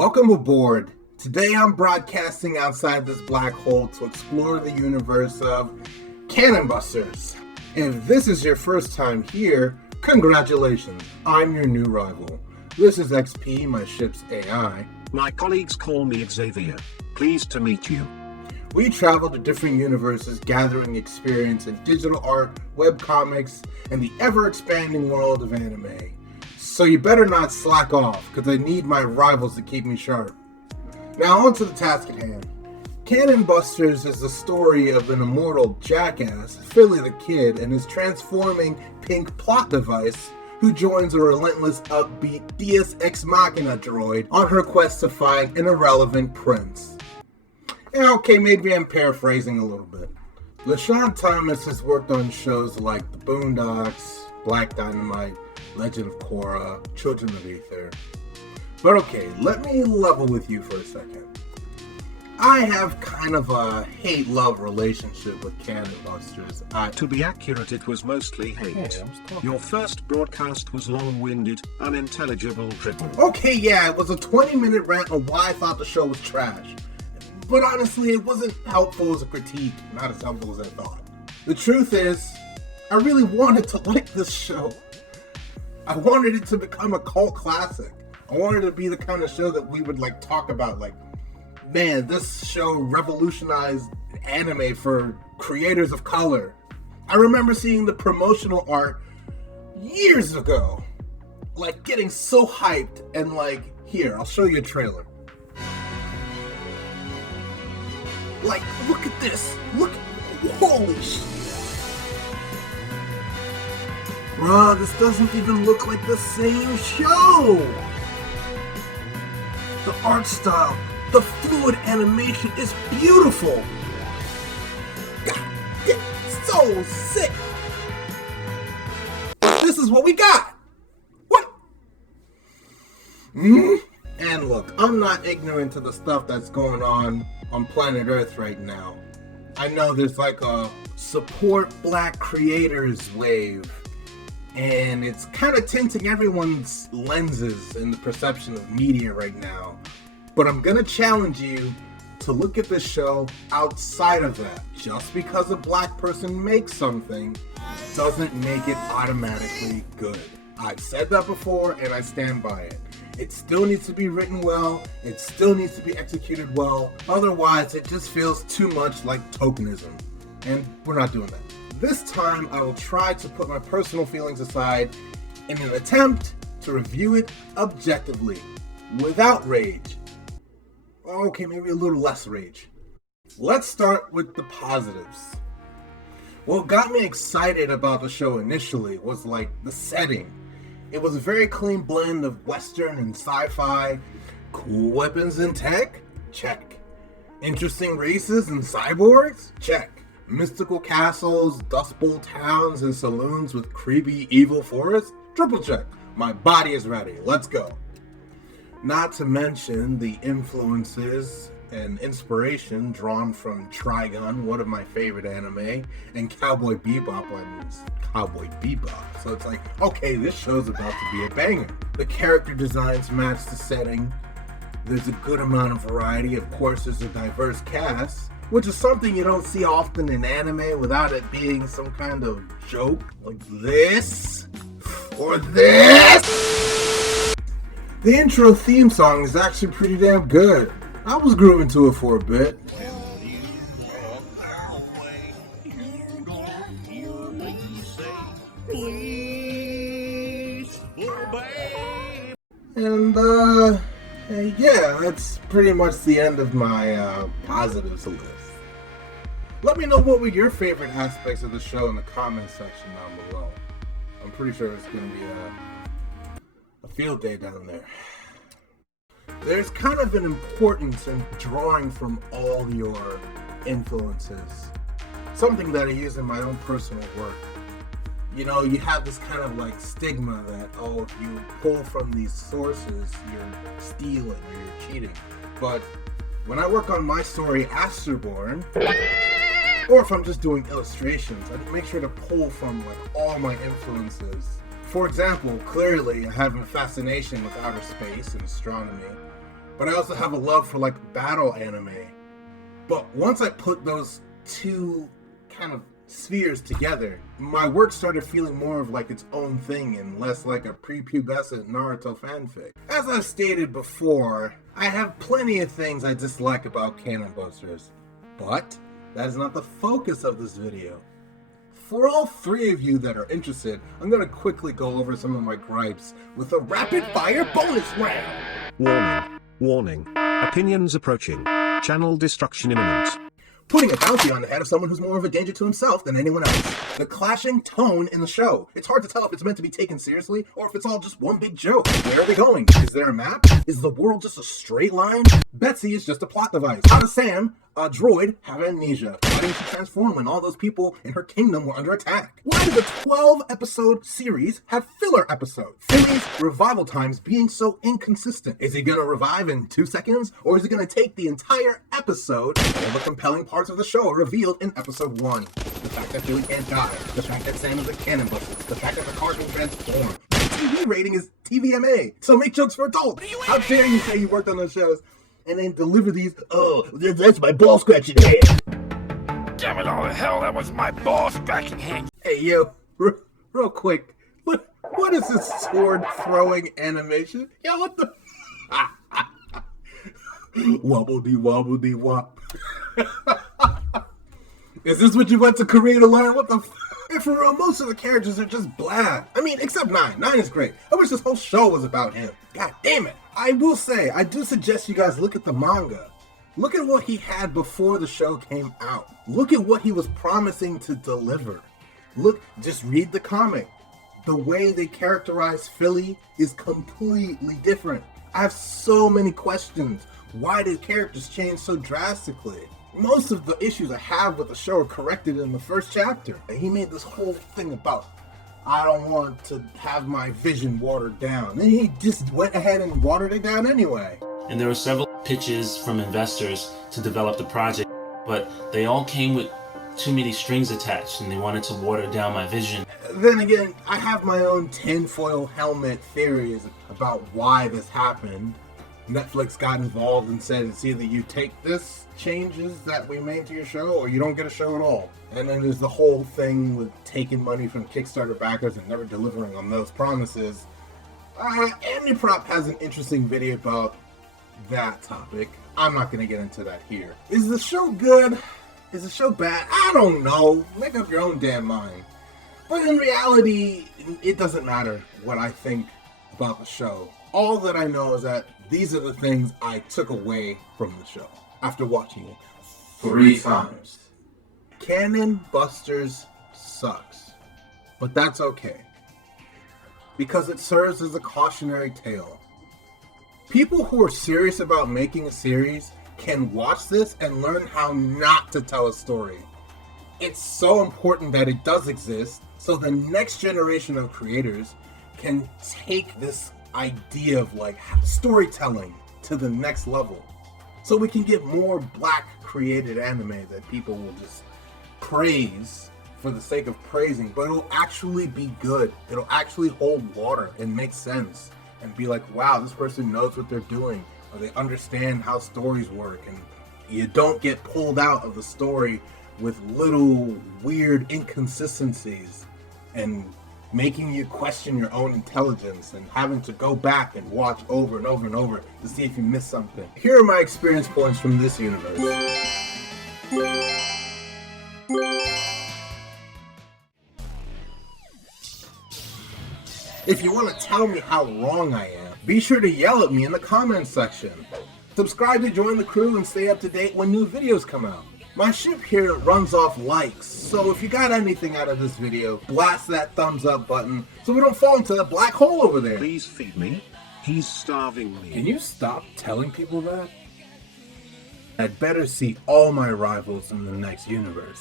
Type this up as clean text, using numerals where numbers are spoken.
Welcome aboard. Today I'm broadcasting outside this black hole to explore the universe of Cannon Busters. If this is your first time here, congratulations, I'm your new rival. This is XP, my ship's AI. My colleagues call me Xavier. Pleased to meet you. We travel to different universes, gathering experience in digital art, webcomics, and the ever-expanding world of anime. So you better not slack off, because I need my rivals to keep me sharp. Now on to the task at hand. Cannon Busters is the story of an immortal jackass, Philly the Kid, and his transforming pink plot device, who joins a relentless, upbeat Deus Ex Machina droid on her quest to find an irrelevant prince. Yeah, okay, maybe I'm paraphrasing a little bit. LaShawn Thomas has worked on shows like The Boondocks, Black Dynamite, Legend of Korra, Children of Ether. But okay, let me level with you for a second. I have kind of a hate-love relationship with Cannon Busters. To be accurate, it was mostly hate. Your first broadcast was long-winded, unintelligible dribble. Okay, yeah, it was a 20-minute rant on why I thought the show was trash. But honestly, it wasn't helpful as a critique, not as helpful as I thought. The truth is, I really wanted to like this show. I wanted it to become a cult classic. I wanted it to be the kind of show that we would talk about, man, this show revolutionized anime for creators of color. I remember seeing the promotional art years ago, getting so hyped and here, I'll show you a trailer. Look at this. Look, holy shit. Bruh, this doesn't even look like the same show. The art style, the fluid animation is beautiful. God, it's so sick. This is what we got. What? And look, I'm not ignorant to the stuff that's going on planet Earth right now. I know there's a support black creators wave, and it's kind of tinting everyone's lenses in the perception of media right now. But I'm gonna challenge you to look at this show outside of that. Just because a black person makes something doesn't make it automatically good. I've said that before and I stand by it. It still needs to be written well, it still needs to be executed well, otherwise it just feels too much like tokenism. And we're not doing that. This time I will try to put my personal feelings aside in an attempt to review it objectively, without rage. Okay, maybe a little less rage. Let's start with the positives. What got me excited about the show initially was the setting. It was a very clean blend of Western and sci-fi. Cool weapons and tech? Check. Interesting races and cyborgs? Check. Mystical castles, Dust Bowl towns, and saloons with creepy evil forests? Triple check. My body is ready. Let's go. Not to mention the influences and inspiration drawn from Trigun, one of my favorite anime, and Cowboy Bebop. Cowboy Bebop. So it's okay, this show's about to be a banger. The character designs match the setting. There's a good amount of variety. Of course, there's a diverse cast, which is something you don't see often in anime without it being some kind of joke, like this or this. The intro theme song is actually pretty damn good. I was grooving to it for a bit. And yeah, that's pretty much the end of my positives list. Let me know what were your favorite aspects of the show in the comments section down below. I'm pretty sure it's going to be a field day down there. There's kind of an importance in drawing from all your influences. Something that I use in my own personal work. You know, you have this kind of stigma that, if you pull from these sources, you're stealing or you're cheating. But when I work on my story, Astroborn, or if I'm just doing illustrations, I make sure to pull from all my influences. For example, clearly I have a fascination with outer space and astronomy. but I also have a love for like battle anime. But once I put those two kind of spheres together, my work started feeling more of like its own thing and less like a prepubescent Naruto fanfic. As I've stated before, I have plenty of things I dislike about Canon Busters, but that is not the focus of this video. For all three of you that are interested, I'm going to quickly go over some of my gripes with a rapid fire bonus round. Warning. Warning. Opinions approaching. Channel destruction imminent. Putting a bounty on the head of someone who's more of a danger to himself than anyone else. The clashing tone in the show. It's hard to tell if it's meant to be taken seriously or if it's all just one big joke. Where are they going? Is there a map? Is the world just a straight line? Betsy is just a plot device. How does Sam, a droid, have amnesia? Why didn't she transform when all those people in her kingdom were under attack? Why did the 12-episode series have filler episodes? Philly's revival times being so inconsistent. Is he gonna revive in 2 seconds? Or is it gonna take the entire episode? All the compelling parts of the show are revealed in episode 1. The fact that Philly can't die. The fact that Sam is a cannon buster. The fact that the car can transform. The TV rating is TVMA, so make jokes for adults. How dare you say you worked on those shows and then deliver these, oh, that's my ball scratching hand. Damn it all to hell, that was my ball scratching hand. Hey, yo, real quick, what is this sword throwing animation? Yo, what the? Wobble-dee wop. Is this what you went to Korea to learn? What the And for real, most of the characters are just blah. I mean, except 9. 9 is great. I wish this whole show was about him. God damn it. I will say, I do suggest you guys look at the manga. Look at what he had before the show came out. Look at what he was promising to deliver. Look, just read the comic. The way they characterize Philly is completely different. I have so many questions. Why did characters change so drastically? Most of the issues I have with the show are corrected in the first chapter. And he made this whole thing about, I don't want to have my vision watered down. And he just went ahead and watered it down anyway. And there were several pitches from investors to develop the project, but they all came with too many strings attached and they wanted to water down my vision. Then again, I have my own tinfoil helmet theories about why this happened. Netflix got involved and said it's either you take this changes that we made to your show or you don't get a show at all. And then there's the whole thing with taking money from Kickstarter backers and never delivering on those promises. Andyprop has an interesting video about that topic. I'm not going to get into that here. Is the show good? Is the show bad? I don't know. Make up your own damn mind. But in reality, it doesn't matter what I think about the show. All that I know is that these are the things I took away from the show after watching it 3 times. Canon Busters sucks, but that's okay because it serves as a cautionary tale. People who are serious about making a series can watch this and learn how not to tell a story. It's so important that it does exist so the next generation of creators can take this idea of like storytelling to the next level, so we can get more black created anime that people will just praise for the sake of praising, but it'll actually be good. It'll actually hold water and make sense and be like, wow, this person knows what they're doing, or they understand how stories work, and you don't get pulled out of the story with little weird inconsistencies and making you question your own intelligence and having to go back and watch over and over and over to see if you missed something. Here are my experience points from this universe. If you want to tell me how wrong I am, be sure to yell at me in the comments section. Subscribe to join the crew and stay up to date when new videos come out. My ship here runs off likes, so if you got anything out of this video, blast that thumbs up button so we don't fall into that black hole over there. Please feed me. He's starving me. Can you stop telling people that? I'd better see all my rivals in the next universe.